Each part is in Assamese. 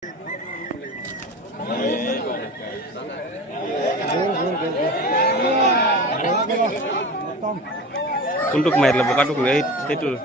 Untuk main lebok aduk itu.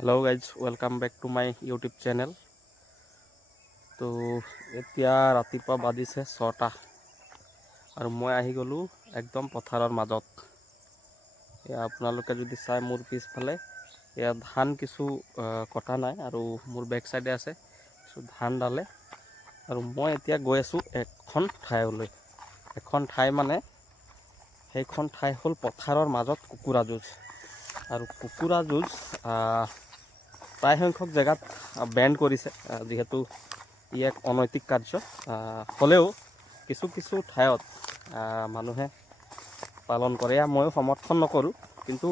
Hello guys, welcome back to my YouTube channel. তো এতিয়া ৰাতিপুৱা বাজিছে 6টা আৰু মই আহি গলো একদম পথাৰৰ মাজত। এয়া আপোনালোকে যদি চাই মোৰ পিছফালে এয়া ধান কিছু কটা নাই আৰু মোৰ বেক সাইডে আছে কিছু ধান ডালে আৰু মই এতিয়া গৈ আছো এখন ঠাইলৈ। এখন ঠাই মানে সেইখন ঠাই হ'ল পথাৰৰ মাজত কুকুৰা যুঁজ। আৰু কুকুৰা যুঁজ প্ৰায় সংখ্যক জেগাত বেন কৰিছে যিহেতু ই এক অনৈতিক কাৰ্য হ'লেও কিছু কিছু ঠাইত মানুহে পালন কৰে। ময়ো সমৰ্থন নকৰোঁ, কিন্তু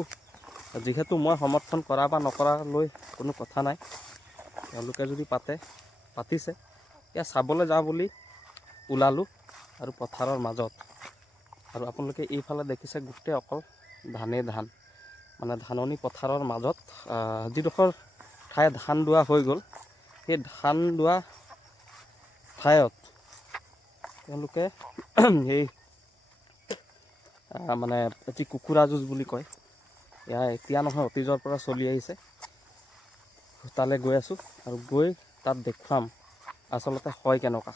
যিহেতু মই সমৰ্থন কৰা বা নকৰালৈ কোনো কথা নাই, তেওঁলোকে যদি পাতিছে এয়া চাবলৈ যাওঁ বুলি ওলালোঁ আৰু পথাৰৰ মাজত। আৰু আপোনালোকে এইফালে দেখিছে গোটেই অকল ধানেই ধান, মানে ধাননি পথাৰৰ মাজত যিডোখৰ ঠাই ধান দোৱা হৈ গ'ল সেই ধান দোৱা ঠাইত তেওঁলোকে এই মানে এটি কুকুৰা যুঁজ বুলি কয়, এয়া এতিয়া নহয় অতীজৰ পৰা চলি আহিছে। তালৈ গৈ আছোঁ আৰু গৈ তাত দেখুৱাম আচলতে হয় কেনেকুৱা।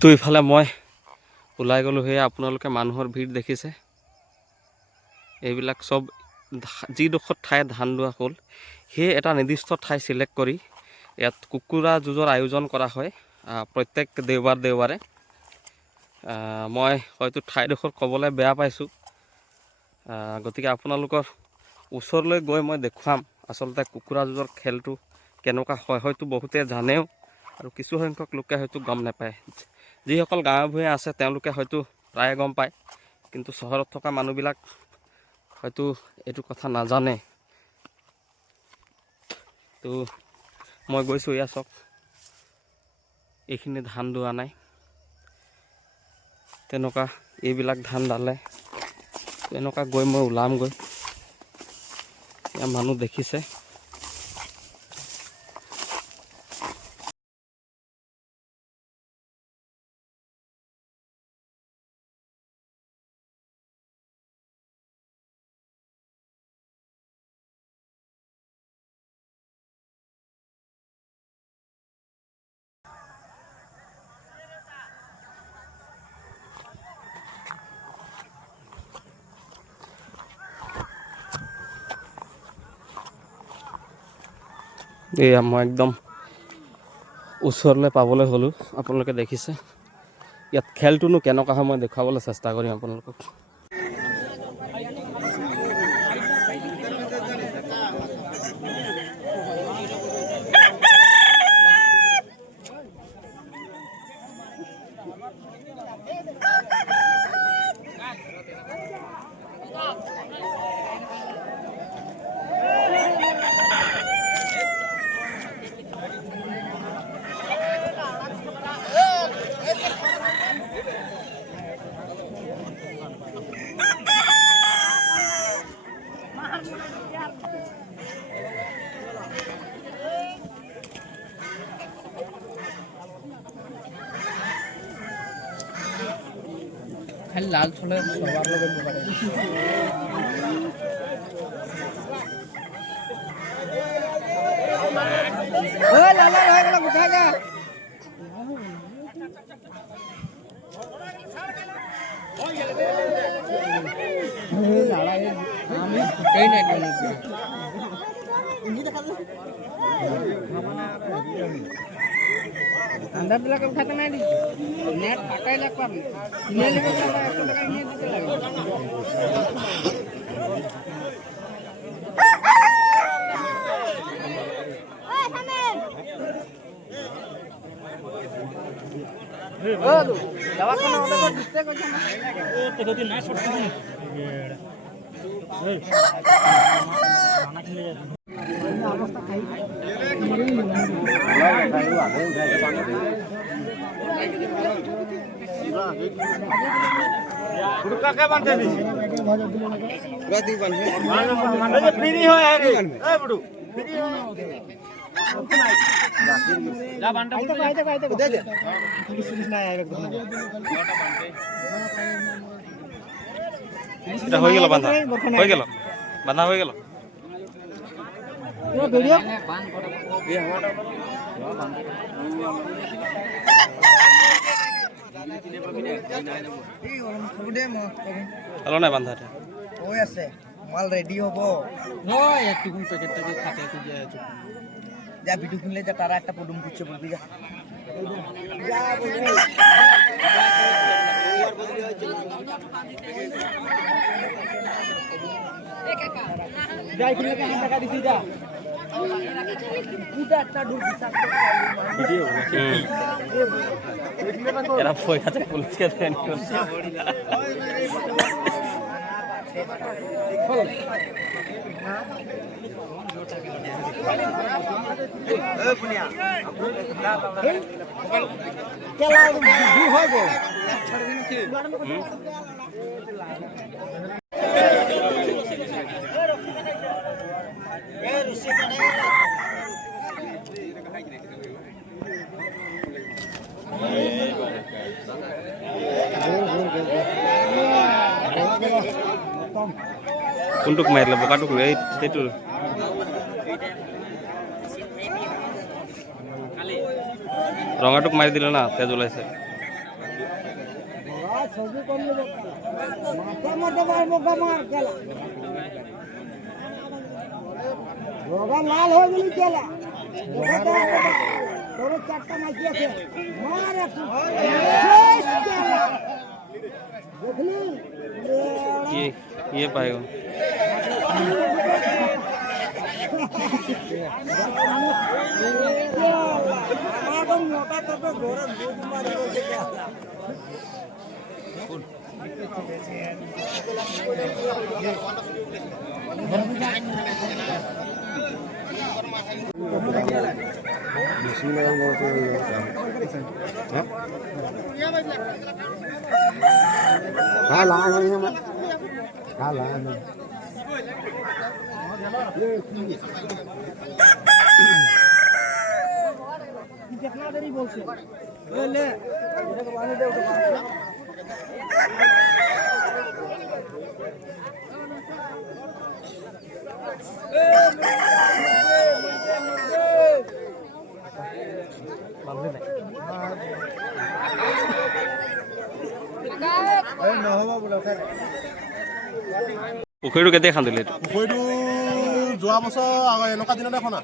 তো ইফালে মই ওলাই গ'লোঁ, সেয়া আপোনালোকে মানুহৰ ভিৰ দেখিছে। এইবিলাক চব যিডোখৰ ঠাই ধান দোৱা হ'ল সেই এটা নিৰ্দিষ্ট ঠাই চিলেক্ট কৰি ইয়াত কুকুৰা যুঁজৰ আয়োজন কৰা হয় প্ৰত্যেক দেওবাৰে। মই হয়তো ঠাইডোখৰ ক'বলৈ বেয়া পাইছোঁ, গতিকে আপোনালোকৰ ওচৰলৈ গৈ মই দেখুৱাম আচলতে কুকুৰা যুঁজৰ খেলটো কেনেকুৱা হয়। হয়তো বহুতে জানেও আৰু কিছু সংখ্যক লোকে হয়তো গম নাপায়। যিসকল গাঁৱে ভূঞে আছে তেওঁলোকে হয়তো প্ৰায়ে গম পায়, কিন্তু চহৰত থকা মানুহবিলাক হয়তো এইটো কথা নাজানে। তো মই গৈছোঁ, এয়া চাওক এইখিনি ধান দোৱা নাই, তেনেকুৱা এইবিলাক ধান ডালে। তেনেকুৱা গৈ মই ওলামগৈ। এয়া মানুহ দেখিছে। এয়া মই একদম ওচৰলৈ পাবলৈ হ'লোঁ। আপোনালোকে দেখিছে ইয়াত খেলটোনো কেনেকুৱা হয় মই দেখুৱাবলৈ চেষ্টা কৰিম আপোনালোকক। খালি লাল ছলে সবার লগে পারে। ওই লালা হয়ে গেল, উঠা যা। আমি ফুটেই নাই কোনো। ঠান্ডাবিলাক উঠাতে নাই দি নেট পাকাই লাগ পাবি কিনে লিবে 100 টাকা নিয়ে দিতে লাগে ও দবাখানা ওটা দিতে কইছ না ও তো যদি না ছড়তে না এই খানা খেলে অবস্থা খাই गुड़का के बांधे दी राती बांधे अरे फ्री हो है रे ए बड़ू फ्री हो जा बांधा दे दे पुलिस ना आए एकदम এটা হয়ে গেল বাঁধা হয়ে গেল বাঁধা হয়ে গেল ये वीडियो ये हमारा হলো না বাঁধাটা ওই আছে মাল রেডি হবো নয় একটু কোন প্যাকেটটাকে খাতে একটু যা ভিডিও কিনলে যা তারা একটা পদম করছে বলবি যা যাই কিনলে কেমন টাকা দিছি যা পুরা একটা ঢুক বিশ্বাস ভিডিও এরা ফই খাতে পুলিশকে দেন ए पुनिया केला दू हो गो छड़बिन के ए रुसे কোনটুক মাৰিলে বোকাটুক এই সেইটো ৰঙাটুক মাৰি দিলে না তেজ ওলাইছে লাল হয়ে গেলি কেলা তোর চারটা নাকি আছে মার একটু দেখলি ये पाएगा मोटा तो घोड़ा दूध मारे हाँ लान हो गया हाँ लान कितना देरी बोल से ले मेरे को पानी दे পুখুৰীটো কেতিয়া খান্দিলে এইটো পুখুৰীটো যোৱা বছৰ এনেকুৱা দিনতে খনা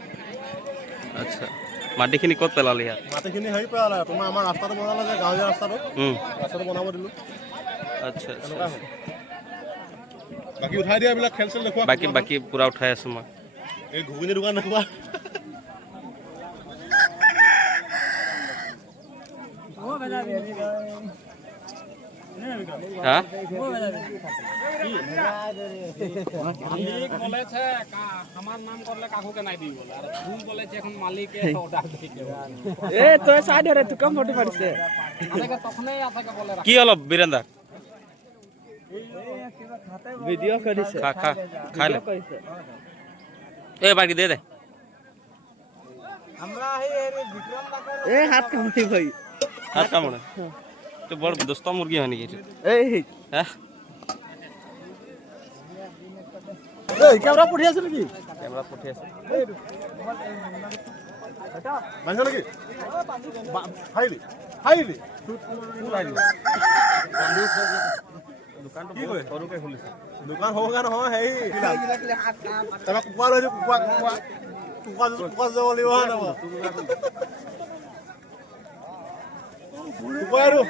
আচ্ছা মাটিখিনি ক'ত পেলালে ইয়াত মাটিখিনি হেৰি পেলালে তোমাৰ আমাৰ ৰাস্তাটো বনালে যে গাঁৱলীয়া ৰাস্তাটো বনাব দিলোঁ আচ্ছা এনেকুৱা হ'ল বাকী উঠাই দিয়া এইবিলাক খেল চেল দেখুৱা বাকী পূৰা উঠাই আছোঁ মই এই ঘুগুনি দোকান দেখুৱা হ্যাঁ মালিক বলেছে আমার নাম করলে কাকুকে নাই দিই বলে আর তুই বলেছে এখন মালিকে অর্ডার দিতে এ তো সাইড রে তুই কম ফটো পারছে আমাকে তখনই আসাকে বলে কি অলপ বীরেন্দা ভিডিও করিছে খা খাইলে এ বাকি দে আমরা বিক্রম এ হাত কামড়ি ভাই হাত কামড়ে তো বড় দোস্ত মুরগি হয় নাকি এই হ্যাঁ এই ক্যামেরা পঠি আছে নাকি ক্যামেরা পঠি আছে মানছ নাকি ফাইলি ফাইলি দোকানটো সৰুকে খুলিছে দোকান হ'ব কাৰণে নহয় হেৰি তাৰপৰা কুকুৰা লৈছোঁ কুকুৰা যাব লাগিব উপায় আৰু